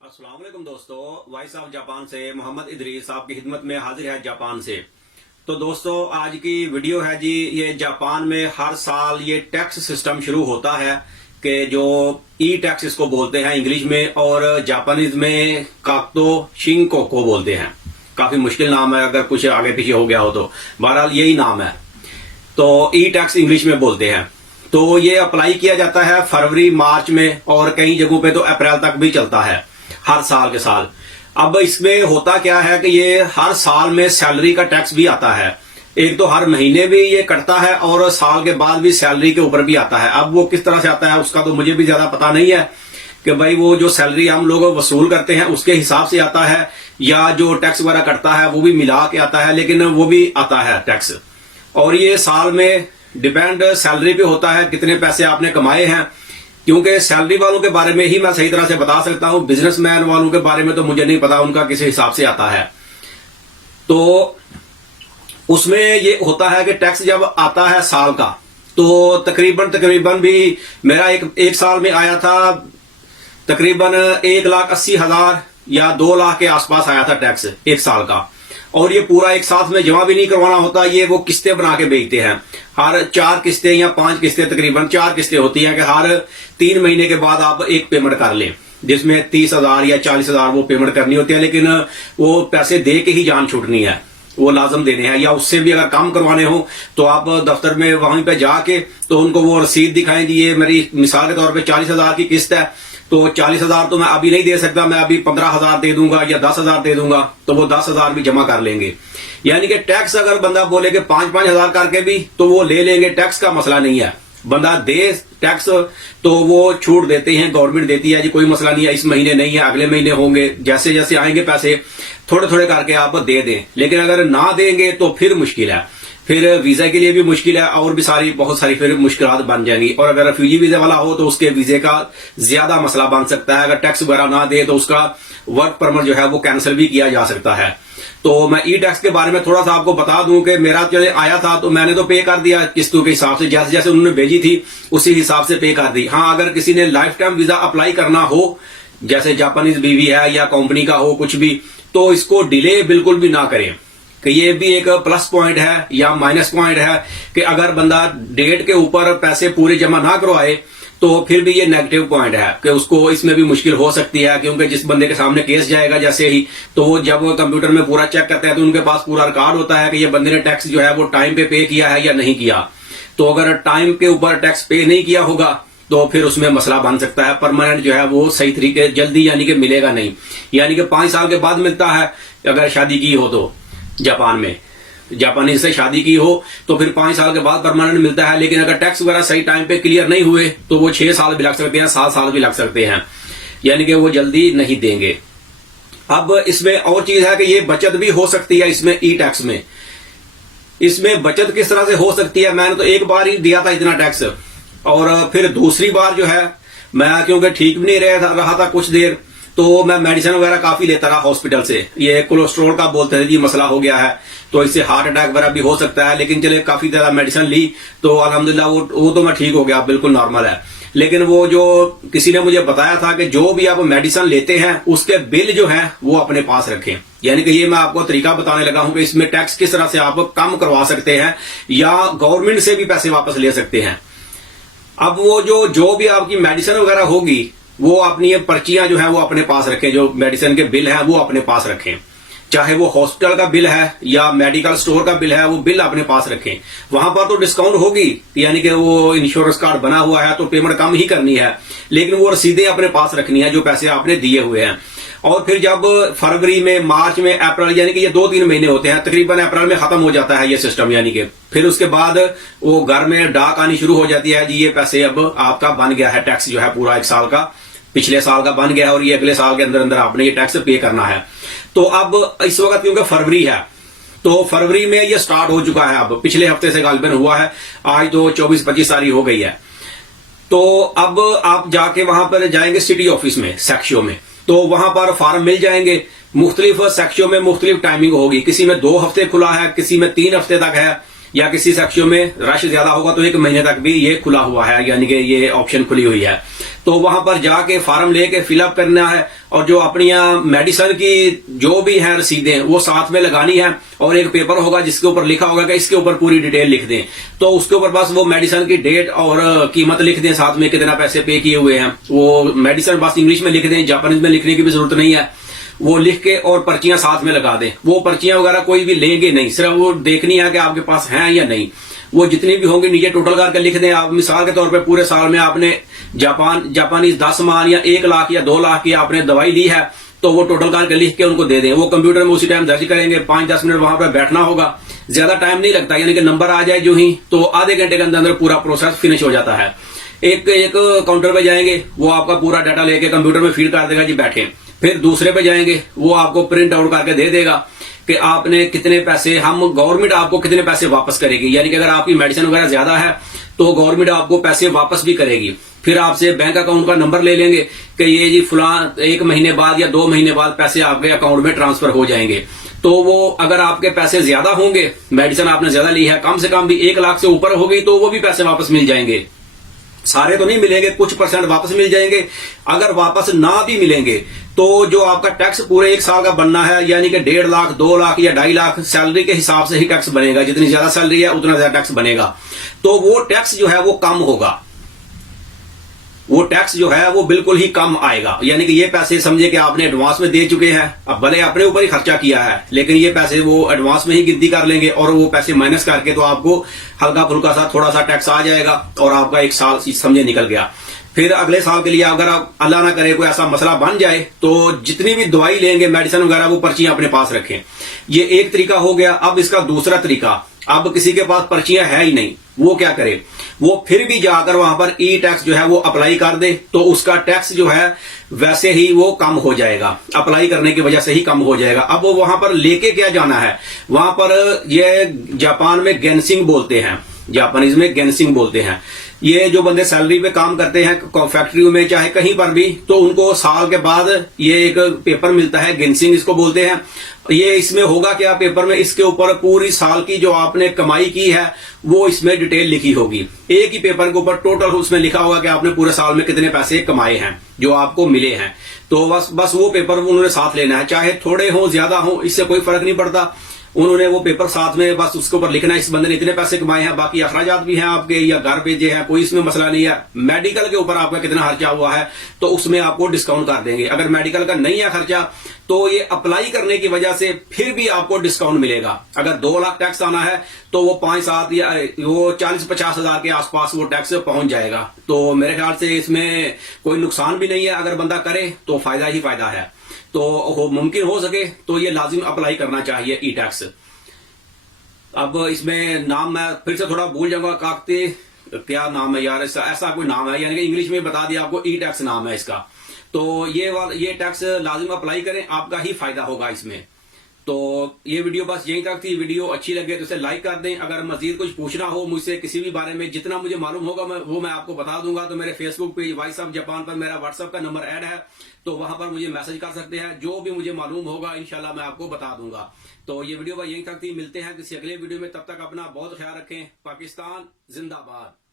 अस्सलाम वालेकुम दोस्तों, वॉइस ऑफ जापान से मोहम्मद इदरीस आपकी खिदमत में हाजिर है जापान से। तो दोस्तों आज की वीडियो है जी, ये जापान में हर साल ये टैक्स सिस्टम शुरू होता है कि जो ई टैक्स इसको बोलते हैं इंग्लिश में, और जापानीज में काक्तो शिंकोको बोलते हैं। काफी मुश्किल नाम है, अगर कुछ आगे पीछे हो गया हो तो बहरहाल यही नाम है। तो ई टैक्स इंग्लिश में बोलते हैं। तो ये अप्लाई किया जाता है फरवरी मार्च में, और कई जगहों पे तो अप्रैल तक भी चलता है, हर साल के साल। अब इसमें होता क्या है कि ये हर साल में सैलरी का टैक्स भी आता है। एक तो हर महीने भी ये कटता है और साल के बाद भी सैलरी के ऊपर भी आता है। अब वो किस तरह से आता है उसका तो मुझे भी ज्यादा पता नहीं है कि भाई वो जो सैलरी हम लोग वसूल करते हैं उसके हिसाब से आता है, या जो टैक्स वगैरह कटता है वो भी मिला के आता है, लेकिन वो भी आता है टैक्स। और ये साल में डिपेंड सैलरी पे होता है कितने पैसे आपने कमाए हैं, क्योंकि सैलरी वालों के बारे में ही मैं सही तरह से बता सकता हूं। बिजनेसमैन वालों के बारे में तो मुझे नहीं पता उनका किस हिसाब से आता है। तो उसमें ये होता है कि टैक्स जब आता है साल का, तो तकरीबन भी मेरा एक साल में आया था तकरीबन 1,80,000 या 2 लाख के आसपास आया था टैक्स एक साल का। और ये पूरा एक साथ में जमा भी नहीं करवाना होता, ये वो किस्तें बना के बेचते हैं। हर 4 किस्तें या 5 किस्तें, तकरीबन 4 किस्तें होती हैं कि हर 3 महीने के बाद आप एक पेमेंट कर लें, जिसमें 30,000 या 40,000 वो पेमेंट करनी होती है। लेकिन वो पैसे दे के ही जान छूटनी है, वो लाजम देने हैं। या उससे भी अगर काम करवाने हो तो आप दफ्तर में वहीं पे जाके तो उनको वो रसीद दिखाएं जी, ये मेरी मिसाल के तौर पे 40,000 की किस्त है, तो 40,000 तो मैं अभी नहीं दे सकता, मैं अभी 15,000 दे दूंगा या 10,000 दे दूंगा, तो वो 10,000 भी जमा कर लेंगे। यानी कि टैक्स अगर बंदा बोले कि 5-5 हजार करके भी, तो वो ले लेंगे, टैक्स का मसला नहीं है। बंदा दे टैक्स तो वो छूट देते हैं, गवर्नमेंट देती है जी, कोई मसला नहीं है, इस महीने नहीं है अगले महीने होंगे, जैसे जैसे आएंगे पैसे थोड़े थोड़े करके आप दे दें। लेकिन अगर ना देंगे तो फिर मुश्किल है, फिर वीजा के लिए भी मुश्किल है, और भी बहुत सारी फिर मुश्किलात बन जाएंगी। और अगर रेफ्यूजी वीजा वाला हो तो उसके वीजे का ज्यादा मसला बन सकता है। अगर टैक्स वगैरह ना दे तो उसका वर्क परमिट जो है वो कैंसिल भी किया जा सकता है। तो मैं ई टैक्स के बारे में थोड़ा सा आपको बता दूं कि मेरा चले आया था तो मैंने तो पे कर दिया किस्तों के हिसाब से, जैसे जैसे उन्होंने भेजी थी उसी हिसाब से पे कर दी। हाँ, अगर किसी ने लाइफ टाइम वीजा अप्लाई करना हो, जैसे जापानीज बीवी है या कंपनी का हो कुछ भी, तो इसको डिले बिल्कुल भी ना करें। कि ये भी एक प्लस पॉइंट है या माइनस पॉइंट है कि अगर बंदा डेट के ऊपर पैसे पूरे जमा ना करवाए तो फिर भी ये नेगेटिव पॉइंट है कि उसको इसमें भी मुश्किल हो सकती है। क्योंकि जिस बंदे के सामने केस जाएगा जैसे ही, तो वो जब वो कंप्यूटर में पूरा चेक करते हैं तो उनके पास पूरा रिकॉर्ड होता है कि ये बंदे ने टैक्स जो है वो टाइम पे किया है या नहीं किया। तो अगर टाइम के ऊपर टैक्स पे नहीं किया होगा तो फिर उसमें मसला बन सकता है। परमानेंट जो है वो सही तरीके जल्दी यानी कि मिलेगा नहीं, यानी कि 5 साल के बाद मिलता है। अगर शादी की हो तो जापान में जापानी से शादी की हो तो फिर 5 साल के बाद परमानेंट मिलता है। लेकिन अगर टैक्स वगैरह सही टाइम पे क्लियर नहीं हुए तो वो 6 साल भी लग सकते हैं, 7 साल भी लग सकते हैं, यानी कि वो जल्दी नहीं देंगे। अब इसमें और चीज है कि ये बचत भी हो सकती है इसमें ई टैक्स में। इसमें बचत किस तरह से हो सकती है, मैंने तो एक बार ही दिया था इतना टैक्स, और फिर दूसरी बार जो है मैं क्योंकि ठीक भी नहीं रहा था कुछ देर, तो मैं मेडिसिन वगैरह काफी लेता रहा हॉस्पिटल से। ये कोलेस्ट्रॉल का बोलते हैं जी मसला हो गया है, तो इससे हार्ट अटैक वगैरह भी हो सकता है। लेकिन चले काफी ज्यादा मेडिसिन ली तो अल्हम्दुलिल्लाह वो तो मैं ठीक हो गया, बिल्कुल नॉर्मल है। लेकिन वो जो किसी ने मुझे बताया था कि जो भी आप मेडिसिन लेते हैं उसके बिल जो है वो अपने पास रखें। यानी कि ये मैं आपको तरीका बताने लगा हूं कि इसमें टैक्स किस तरह से आप कम करवा सकते हैं या गवर्नमेंट से भी पैसे वापस ले सकते हैं। अब वो जो भी आपकी मेडिसिन वगैरह होगी वो अपनी ये पर्चियां जो है वो अपने पास रखें, जो मेडिसिन के बिल हैं वो अपने पास रखें। चाहे वो हॉस्पिटल का बिल है या मेडिकल स्टोर का बिल है, वो बिल अपने पास रखें। वहां पर तो डिस्काउंट होगी, यानी कि वो इंश्योरेंस कार्ड बना हुआ है तो पेमेंट कम ही करनी है, लेकिन वो रसीदें अपने पास रखनी है जो पैसे आपने दिए हुए हैं। और फिर जब फरवरी में, मार्च में, अप्रैल, यानी कि ये 2-3 महीने होते हैं, तकरीबन अप्रैल में खत्म हो जाता है ये सिस्टम। यानी कि फिर उसके बाद वो घर में डाक आनी शुरू हो जाती है जी, ये पैसे अब आपका बन गया है, टैक्स जो है पूरा 1 साल का पिछले साल का बन गया है और ये अगले साल के अंदर अंदर आपने ये टैक्स पे करना है। तो अब इस वक्त क्योंकि फरवरी है तो फरवरी में ये स्टार्ट हो चुका है, अब पिछले हफ्ते से गालिबन हुआ है, आज तो 24-25 तारीख हो गई है। तो अब आप जाके वहां पर जाएंगे सिटी ऑफिस में, सेक्शो में, तो वहां पर फॉर्म मिल जाएंगे। मुख्तलिफ सेक्शो में मुख्तलिफ टाइमिंग होगी, किसी में 2 हफ्ते खुला है, किसी में 3 हफ्ते तक है, या किसी सेक्शन में रश ज्यादा होगा तो 1 महीने तक भी ये खुला हुआ है, यानी कि ये ऑप्शन खुली हुई है। तो वहां पर जाके फॉर्म लेके फिलअप करना है और जो अपनी मेडिसिन की जो भी है रसीदें वो साथ में लगानी है और एक पेपर होगा जिसके ऊपर लिखा होगा कि इसके ऊपर पूरी डिटेल लिख दें। तो उसके ऊपर बस वो मेडिसिन की डेट और कीमत लिख दें, साथ में कितना पैसे पे किए हुए हैं। वो मेडिसिन बस इंग्लिश में लिख दें, जापानीज में लिखने की भी जरूरत नहीं है। वो लिख के और पर्चियां साथ में लगा दें। वो पर्चियां वगैरह कोई भी लेंगे नहीं, सिर्फ वो देखनी है कि आपके पास हैं या नहीं। वो जितनी भी होंगी नीचे टोटल करके लिख दें। आप मिसाल के तौर पे पूरे साल में आपने जापानीज 10 मान या 1 लाख या 2 लाख की आपने दवाई ली है, तो वो टोटल करके लिख के उनको दे दें। वो कंप्यूटर में उसी टाइम दर्ज करेंगे। 5-10 मिनट वहां पर बैठना होगा, ज्यादा टाइम नहीं लगता, यानी कि नंबर आ जाए जो ही तो आधे घंटे के अंदर पूरा प्रोसेस फिनिश हो जाता है। एक काउंटर पे जाएंगे, वो आपका पूरा डाटा लेके कंप्यूटर में फीड कर देगा, जी बैठे। फिर दूसरे पे जाएंगे, वो आपको प्रिंट आउट करके दे देगा कि आपने कितने पैसे, हम गवर्नमेंट आपको कितने पैसे वापस करेगी। यानी कि अगर आपकी मेडिसिन वगैरह ज्यादा है तो गवर्नमेंट आपको पैसे वापस भी करेगी। फिर आपसे बैंक अकाउंट का नंबर ले लेंगे कि ये जी फलां 1 महीने बाद या 2 महीने बाद पैसे आपके अकाउंट में ट्रांसफर हो जाएंगे। तो वो अगर आपके पैसे ज्यादा होंगे, मेडिसिन आपने ज्यादा ली है, कम से कम भी 1 लाख से ऊपर हो गई, तो वो भी पैसे वापस मिल जाएंगे। सारे तो नहीं मिलेंगे, कुछ परसेंट वापस मिल जाएंगे। अगर वापस ना भी मिलेंगे तो जो आपका टैक्स पूरे 1 साल का बनना है, यानी कि 1.5 लाख 2 लाख या 2.5 लाख सैलरी के हिसाब से ही टैक्स बनेगा। जितनी ज्यादा सैलरी है उतना ज्यादा टैक्स बनेगा। तो वो टैक्स जो है वो कम होगा, वो टैक्स जो है वो बिल्कुल ही कम आएगा। यानी कि ये पैसे समझे कि आपने एडवांस में दे चुके हैं, अब भले अपने ऊपर ही खर्चा किया है, लेकिन ये पैसे वो एडवांस में ही गिनती कर लेंगे और वो पैसे माइनस करके तो आपको हल्का फुल्का सा थोड़ा सा टैक्स आ जाएगा और आपका 1 साल समझे निकल गया। फिर अगले साल के लिए अगर आप अल्लाह ना करे कोई ऐसा मसला बन जाए तो जितनी भी दवाई लेंगे, मेडिसिन वगैरह, वो पर्चियां अपने पास रखें। ये एक तरीका हो गया। अब इसका दूसरा तरीका, अब किसी के पास पर्चियां है ही नहीं, वो क्या करे? वो फिर भी जाकर वहां पर ई टैक्स जो है वो अप्लाई कर दे, तो उसका टैक्स जो है वैसे ही वो कम हो जाएगा, अप्लाई करने की वजह से ही कम हो जाएगा। अब वो वहां पर लेके क्या जाना है? वहां पर ये जापान में गेनसिंग बोलते हैं, जापानीज में गेनसिंग बोलते हैं। ये जो बंदे सैलरी पे काम करते हैं फैक्ट्रियों में चाहे कहीं पर भी, तो उनको साल के बाद ये एक पेपर मिलता है, गेनसिंग इसको बोलते हैं। ये इसमें होगा क्या पेपर में, इसके ऊपर पूरी साल की जो आपने कमाई की है वो इसमें डिटेल लिखी होगी। एक ही पेपर के ऊपर टोटल उसमें लिखा होगा कि आपने पूरे साल में कितने पैसे कमाए हैं जो आपको मिले हैं। तो बस वो पेपर उन्होंने साथ लेना है, चाहे थोड़े हो ज्यादा हो, इससे कोई फर्क नहीं पड़ता। उन्होंने वो पेपर साथ में बस उसके ऊपर लिखना है, इस बंदे ने इतने पैसे कमाए हैं, बाकी अखराजात भी हैं आपके या घर भेजे हैं, कोई इसमें मसला नहीं है। मेडिकल के ऊपर आपका कितना खर्चा हुआ है तो उसमें आपको डिस्काउंट कर देंगे। अगर मेडिकल का नहीं है खर्चा तो ये अप्लाई करने की वजह से फिर भी आपको डिस्काउंट मिलेगा। अगर 2 लाख टैक्स आना है तो वो 5-7 या वो 40-50 हजार के आसपास वो टैक्स पहुंच जाएगा। तो मेरे ख्याल से इसमें कोई नुकसान भी नहीं है, अगर बंदा करे तो फायदा ही फायदा है। तो मुमकिन हो सके तो ये लाजिम अप्लाई करना चाहिए ई टैक्स। अब इसमें नाम मैं फिर से थोड़ा भूल जाऊंगा, काकते क्या नाम है यार, ऐसा कोई नाम है, यानी कि इंग्लिश में बता दिया आपको, ई टैक्स नाम है इसका। तो ये टैक्स लाजिम अप्लाई करें, आपका ही फायदा होगा इसमें। तो ये वीडियो बस यहीं तक थी। वीडियो अच्छी लगे तो इसे लाइक कर दें। अगर मजीद कुछ पूछना हो मुझसे किसी भी बारे में, जितना मुझे मालूम होगा वो मैं आपको बता दूंगा। तो मेरे Facebook page voice of Japan पर मेरा व्हाट्सएप का नंबर ऐड है, तो वहां पर मुझे मैसेज कर सकते हैं। जो भी मुझे मालूम होगा इंशाल्लाह मैं आपको बता दूंगा। तो ये वीडियो बस यहीं तक थी। मिलते हैं किसी अगले वीडियो में, तब तक अपना बहुत ख्याल रखें। पाकिस्तान जिंदाबाद।